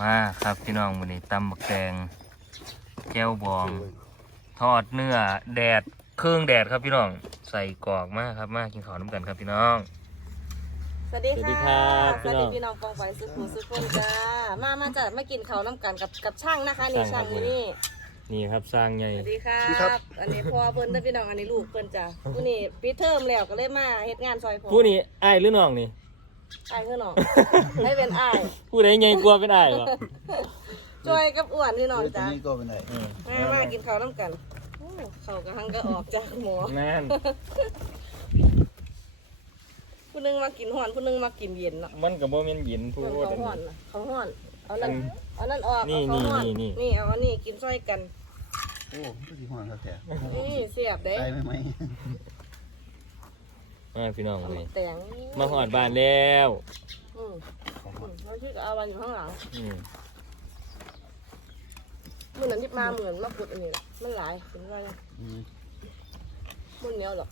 มาครับพี่น้องวันนี้ตำบักแดงแก้วบอง ทอดเนื้อแดดเครื่องแดดครับพี่น้องใส่กรอกมาครับมากินข้าวน้ำกันครับพี่น้อง สวัสดีสวัสดีค่ะครับสวัสพี่ดีน้อง พี่น้องกองไฟสุขุมสุขคนจ้ามามาจัดมากินข้าวน้ำกันกับกับช่างนะคะนี่ช่าช่างงครับนี่นี่ครับสร้างใหญ่สวัสดีครับอันนี้พ่อเพิ่นเด้อพี่น้องอันนี้ลูกเพิ่นจ้ะผู้นี้ปิดเทอมแล้วก็เลยมาเฮ็ดงานซอยผมผู้นี้อ้ายหรือน้องนี่ อ้ายคือน้องให้เป็นอ้ายผู้ใดใหญ่กลัวาเป็นอ้ายวะจอยกับอ้วนพี่น้องตอนจ้านี้ก็เป็นไรอืมมามากินข้าวน้ำกันโอ้ข้าวกระหังก็ออกจากหมอแม่นผู้หนึงมากินฮ้อนผู้หนึงมากินเย็นเนาะมันกับโมเมนหยินผู้เพิ่นว่าเขาเป็นฮ้อนน่ะเขาฮ้อน เอานั่น อืมเอานั่นออกนี่เอาเขาฮ้อนนี่นี่ นี่เอาอันนี้กินซอยกัน โอ้ก็ที่ห้องครับแกนี่เสียบเด้ได้ไหมไหม มาพี่น้องเลยแตงมาหอดบ้านแล้วอืมอืมเราชื่ออาวันอยู่ข้างหลังอืมเหมือนนั้นที่มาเหมือนมะกรูดอันนี้แหละมันหลายเป็นไรอืมมันเหนียวหรอก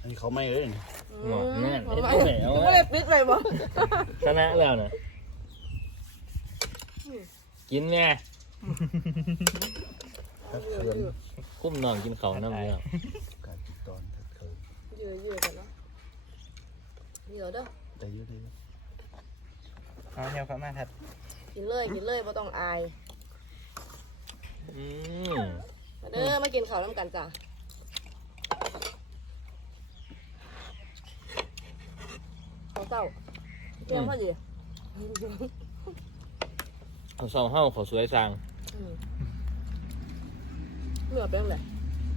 อันนี้เขาไม่เลยนี่หมอกแม่นเอาเฮ็ดไว้ผู้ใดเอาไม่ไว้ได้ปิดเลยบ่ชนะแล้วนะกินแม่ครับเขินคุ้มน้องกินข้าวน้ำแล้ว ยืดยืดกันเนาะเดี๋ยวเด้อแต่เยอะเลยเอาเที่ยวครับมาครับกินเลยกินเลยบ่ต้องอายอืมมาเด้อมากินข้าวน้ำกันจ้ะข้าวเต้าเตรียมพอดีเขาเศร้าเฮาเขาสวยสร้างอืมเหนือเป็นไง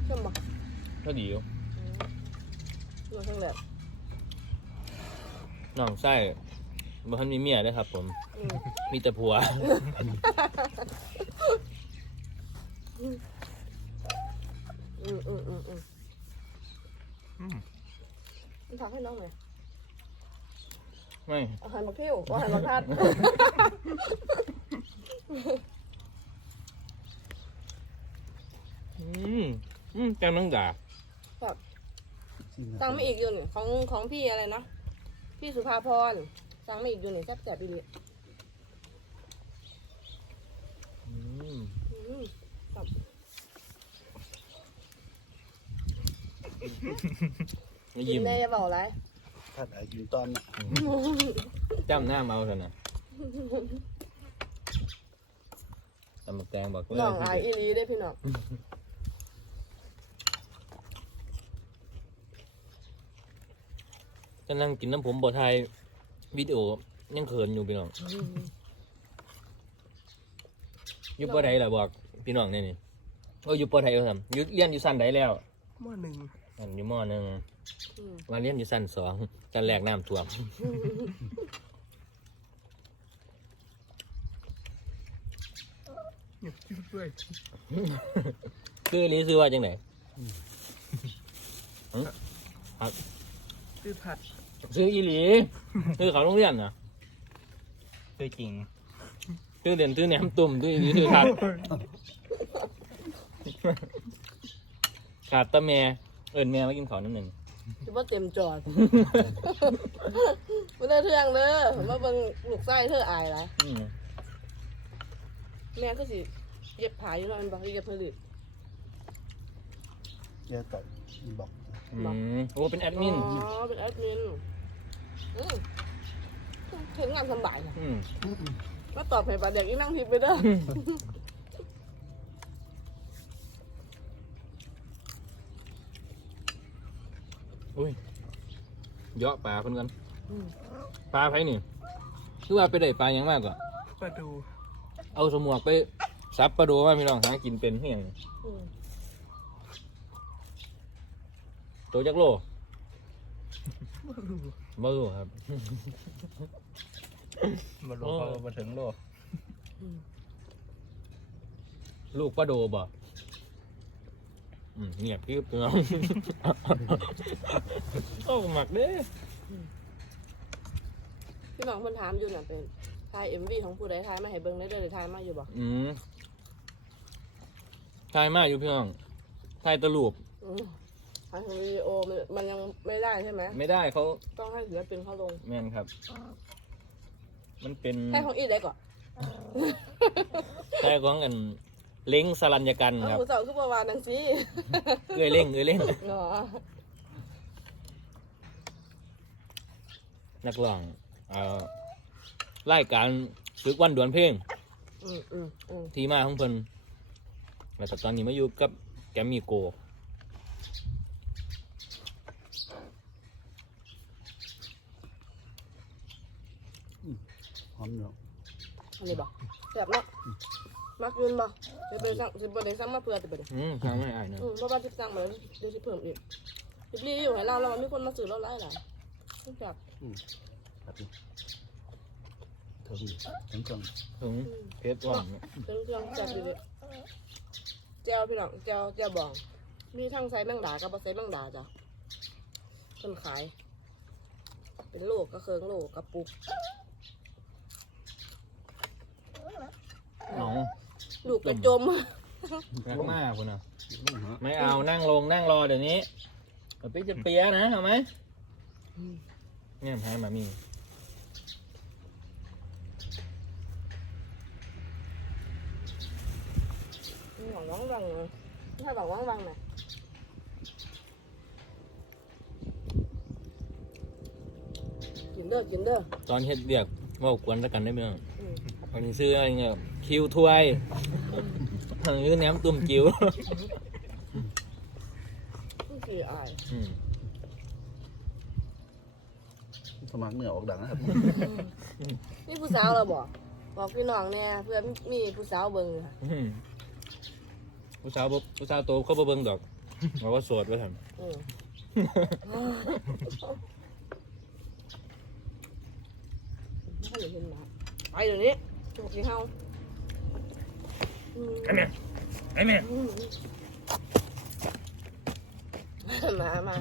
เข้มบ่พอดีอยู่อืม เหนือทั้งแบบน้องไส้บ่ทันมีเมียเด้อครับ ผม อืมมีแต่ผัว อืมอืมอืมอืมมันถักให้น้องหน่อยไม่เอาหันมาพิ้วเอาหันมาพัดอืมอืมแกงนังด่า สั่งไม่อีกอยู่นี่ของของพี่อะไรนะ พี่สุภาพรสั่งไม่อีกอยู่นี่แซ่บแซ่บอีหลีอืมอืมครับไม่กิยิ้นมได้จะบอกอะไรถ้าอายุตอนน่ะจำหน้าเมาเถอะนะตำบักแตงบอกเลยน้องอายอีหลีได้อพี่น้อง จะนั่งกินน้ำผมบ่ไทยวิดีโอยังเขินอยู่พี่น้องอยุบปอไทยล่ะบอกพี่น้องเนี่ยนี่โอ้ยอยุบปอไทยเอาทำอยุเรียนอยู่สั้นใดแล้วหม้อหนึ่งอันอยู่มอหนึ่งอืมมาเรียนอยู่สั้นสองกันแรกน้ำท่วมหยุดจุดด้วยคือนี้ซื้อว่าจังไหน ซื้อผัดซื้ออีหลี ซื้อเขาโรงเรียนนะซื้อจริง ซื้อเด่นซื้อแหนมตุ่มซื้ออีหลีซื้อขาดขาดตะแม่เอิญแม่มากินข้าวนิดหนึ่งจะว่าเต็มจอดไม่ได้เทืองเลยมาเบิ่งลูกไส้เธออายละอืมแม่ก็สิเย็บผาอยู่เนาะมันบอกให้เย็บผลึกเยอะตัดบอก อืมโอ้เป็นแอดมินอ๋อเป็นแอดมินอืมเห็นงานสำบายนะอืมมาตอบให้ปลาเด็กอีนั่งพิมพ์ไปเด้ออุ้ยเยอะปลาคนกันอืมปลาไผนี่คือว่าไปได้ปลาหยังมากกว่าปลาดู เอาสมวกไปซับปลาโดว่ามีน้องหากินเป็นเฮียง อืม ตัวจักโลบ่รู้ครับ มาโลเขามาถึงโลอืมลูกปลาโดบ่อืมเงียบกริบพี่น้องโอ้หมักเด้พี่น้องคนถามอยู่น่ะเป็นทายเอ็มวีของผู้ใดทายมาให้เบิ่งได้เด้อหรือทายมาอยู่บ่อืมทายมากอยู่พี่น้องทายตะลูปอืม ทายวิดีโอมันมันยังไม่ได้ใช่ไหมไม่ได้เขาต้องให้ศิลปินเขาลงแม่นครับ มันเป็นใช่ของอีได้ก่อนแต่ของอันเล้งสลัญญกันเอาครับผู้สาวคือประมาณนังซีเอ้ยเล้งเอ้ยเล้งเนาะนักร้องเอ่อรายการฝึกวันดวนเพลง อืมอืมอืม ที่มาของเพิ่นแล้วก็ตอนนี้มาอยู่กับแกมมี่โก หอมเนาะอันนี้บ่แบบเนาะมักยืนบ่เดี๋ยวไปสั่งสิบ่ได้สั่งมาเพื่อแต่บ่ได้อืมทำไม่อายเนอะอืมเพราะว่าสิสั่งมาแล้วเดี๋ยวสิเพิ่มอีกรีบๆอยู่ให้เราแล้วมันมีคนมาซื้อเราหลายหลายรู้จักครับนี่เถิงเถิงเครื่องถึงเพชรว่างเนี่ยเครื่องเครื่องจับอยู่ดิแจวพี่น้องแจวแจวบอง มีทั้งไซส์แมงดากับบ่ไซส์แมงดาจ้ะเพิ่นขาย เป็นโลกกระเคืองโลกกระปุก น้อง ลูกกระจม รักมากคุณอะลุงฮะไม่เอานั่งลงนั่งรอเดี๋ยวนี้เดี๋ยวพี่จะเปียนะเอาไหมเนี่ยแพ้มามีหวังว่างวังเลยถ้าหวังว่างวังน่ะกินเด้อกินเด้อตอนเฮ็ดเรียกเว่ากวนแล้วกันได้ไหมอะอืมวันนี้ซื้ออะไรเงี้ย คิวถ้วยทางนี้แหนมตุ่มกิ้วผู้กี่อายอืมสมัครเหนือออกดังนะครับนี่ผู้สาวเราบอกบอกพี่น้องเนี่ยเพื่อนมีผู้สาวเบิ่งอยู่ค่ะอืมผู้สาวบ่ผู้สาวโตเขาบ่เบิ่งดอกบอกว่าโสดไว้ทอืมไม่เห็นหมาไปเดี๋ยวนี้ถูกที่เฮาอื มำไอ้แม่ไอ้แม่อืมมามา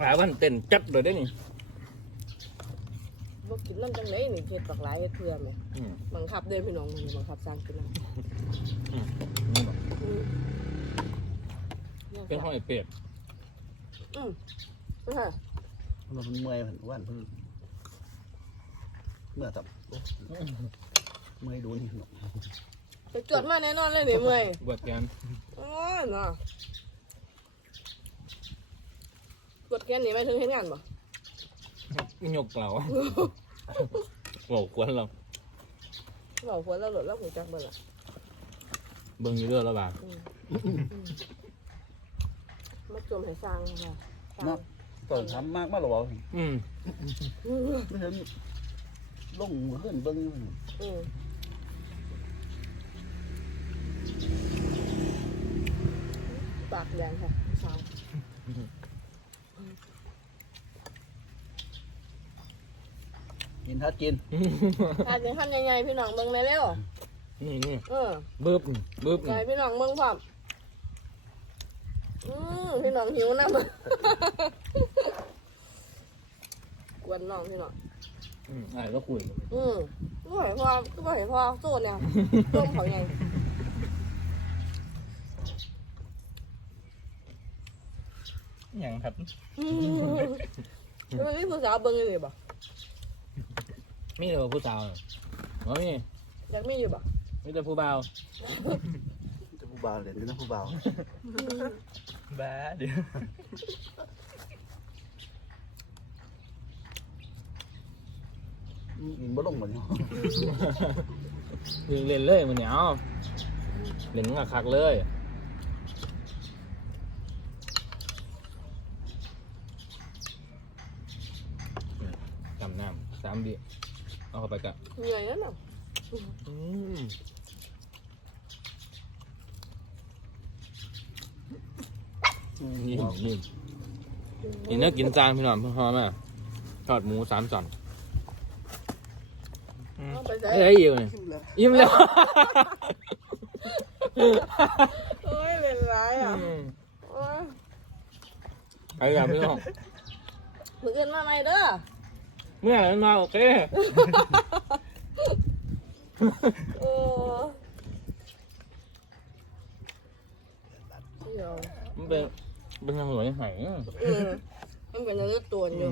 หาวันเต้นจัดเลยได้นี่บ่กินน้ำจังไหนนี่เฮ็ดปักหลายเฮ็ดเพื่อแม่อืมบังคับเด้อพี่น้องมันบังคับสร้างกินน้ำนี่บอกอืมเป็นห้อยเป็ดอืมไม่ใช่เราเป็นเมื่อยเหมือนว่านเพิ่งเมื่อตับ เมื่อยดูนี่เนาะไปจวดมาแน่นอนเลยเนี่ยเมื่อยบวชกันโอ้ยเนาะกดแกนนี่ไม่ถึงเห็นงานบ่ยกเราบอกกวนเราบอกควรแล้วหลดแล้วหูจักเบิ่งล่ะเบิ่งอยู่เรื่อยแล้วบ่าอืมอืมมาจมให้สร้างค่ะสร้างเนาะตอนทำมากมากหรอวะอืมอืมไม่เห็นลงมือขึ้นเบิ้งอยู่ อืมปากแดงค่ะสาวกินทัดกินถ้าเป็นขั้นใหญ่ๆพี่น้องเบิ่งได้เร็วนี่นี่เออบึบบึบไก่พี่น้องเบิ่งพร้อมอืมพี่น้องหิวน้ำกวนน้องพี่น้องอืมอ่าก็คุยอืมก็เห็นพอก็เห็นพอโซนเนี่ยต้มเขาไง อย่างครับอืมแล้วมันมีผู้สาวเบิ่งอยู่บ่มีแต่ว่าผู้สาวน่ะบ่มีอยากมีอยู่บ่มีแต่ผู้บ่าวจะผู้บ่าวเลยนะผู้บ่าวบ้าเดี๋ยวกินบ่ลงเหมือนยิงเล่นเลยมันเนี่ยเอาเล่นกับคักเลยจำน้ำสาม ดิเอาเข้าไปกะเหนื่อยนั่นน่ะอืมนี่นี่นี่เนื้อกินจานพี่หน่อยพี่หอมอะทอดหมูสามสันเอาไปใส่เฮ้ยอิ่มเลยอิ่มแล้วโอ้ยเป็นไรอะโอ้ยไอ้ยาพี่น้องมืออื่นมาใหม่เด้อ เมื่อไหร่มันมาโอเคโอ้เดี๋ยวมันเป็นเป็นทางหลวงไหนอืมมันเป็นเนื้อตัวอยู่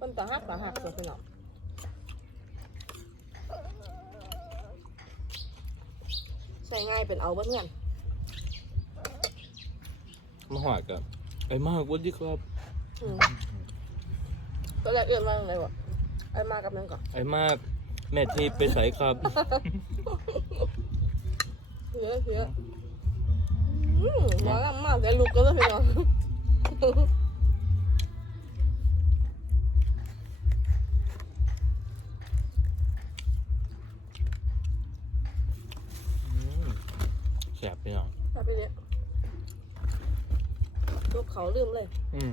มันตาหักตาหักตัวพี่น้องใส่ง่ายเป็นเอาเบิ้เงินมาหอดกับ ไอ้มากวันที่ครับอืมตัวแรกเอื่นมาอะไรวะไอ้มากับนั่นก่อนไอ้มาก แม่ทีไปใส่ครับเหือเหืออืมมาแล้วมาแต่ลูกก็แล้วพี่น้องแสบไปหน่อยถ้าไปเนี่ย ลูกเขาลืมเลยอืม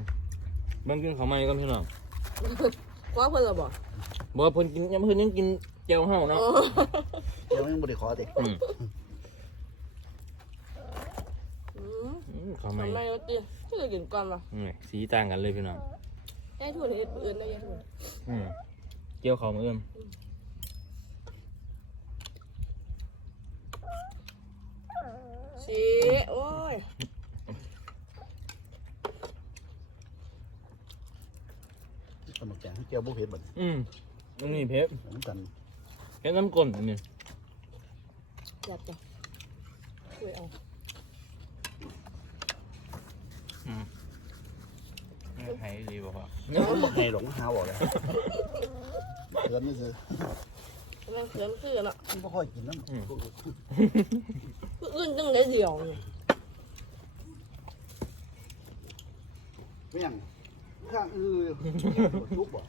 มันกินข้าวไหม้ก็พี่น้องว่าเพิ่นละบอกบอกว่าเพิ่นกินยังเพิ่นยังกินแก้วเห่าเนาะเดี๋ยวยังบ่ได้ขอติอืมอืมอืมข้าวไหม้ทำไมวะจีที่จะกินก่อนล่ะนี่สีต่างกันเลยพี่น้องไอ้ทุนเฮ็ดอื่นได้ยังทุนอืมเกี่ยวข้าวมาเอื้อมสีโอ้ย ตำบักแตงเจียวบ่เผ็ดบัดอืมอันนี้เพชรน้ำกันเพชรน้ำก้นอันนี้อยากจะช่วยเอาให้ดีบ่พ่อบ่ให้หรอกหาบ่เลยเตือนนี่คือกำลังเขินคือเนาะมันบ่ค่อยกินน้ำคืออื่นจังได้เดียวนี่ไม่ยังข้างอือทุกบ่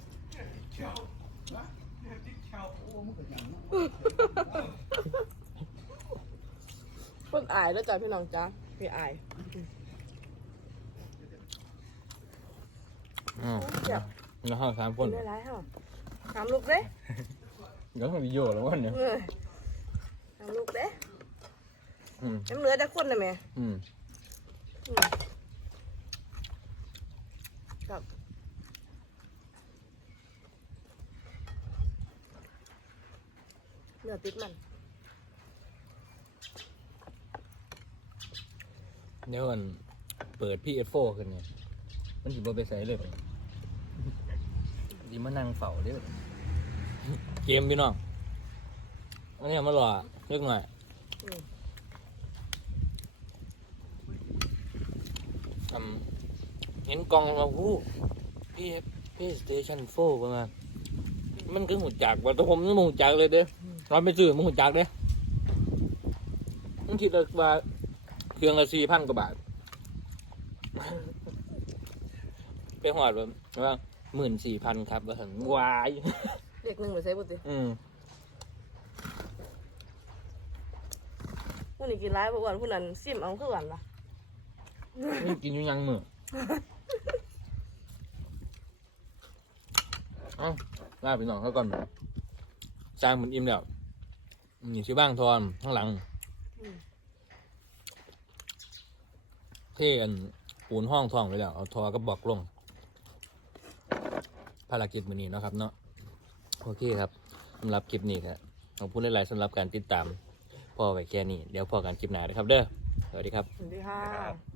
เพิ่นอายแล้วจ้ะพี่น้องจ้าพี่อายอ๋อเจ็บแล้วห้าสามคกินน ได้หลายเฮาถามลูกเด้เดี๋ยวทำวิดีโอแล้ววันเนี้ยเออถามลูกเด้อืมยังเหลือแต่คนน่ะแม่อืม อืมครับเนื้อติดมันเดี๋ยวมันเปิดพี่เอฟโฟขึ้นเนี่ยมันถือว่ไปใส่เลยดีมานั่งเฝ้าเด้อเกมพี่น้องอันนี้มารอเล็กหน่อยอืมอืมเห็นกล่องมาผู้พี่พี่สเตชันโฟประมาณมันคือหูจักว่าแต่ผมนี่หูจักเลยเด้อ ราไปซื้อมันหูจักเด้อมันคิดว่าเครื่องละสี่พันกว่าบาท ไปหอดแบบว่าหมื่นสี่พันครับว่าถึงวาย เด็กหนึ่งไปใส่บุตรอืมผู้นี้กินร้ายบ่อ้วนผู้นั้นซิมเอาคือกันล่ะนี่กินอยู่ยังมือเอ้าลาไปหน่องเขาก่อนจางมันอิ่มแล้ว นี่ชื่อบ้างทอนข้างหลังเท่อันปูนห้องทองไว้แล้วเอาทอก็บอกลง ภารกิจมือนี้นะครับ เนาะโอเคครับสำหรับคลิปนี้ครับขอบคุณหลายๆสำหรับการติดตามพ่อไว้แค่นี้ เดี๋ยวพอกันคลิปหน้านะครับ เด้อสวัสดีครับ สวัสดีค่ะ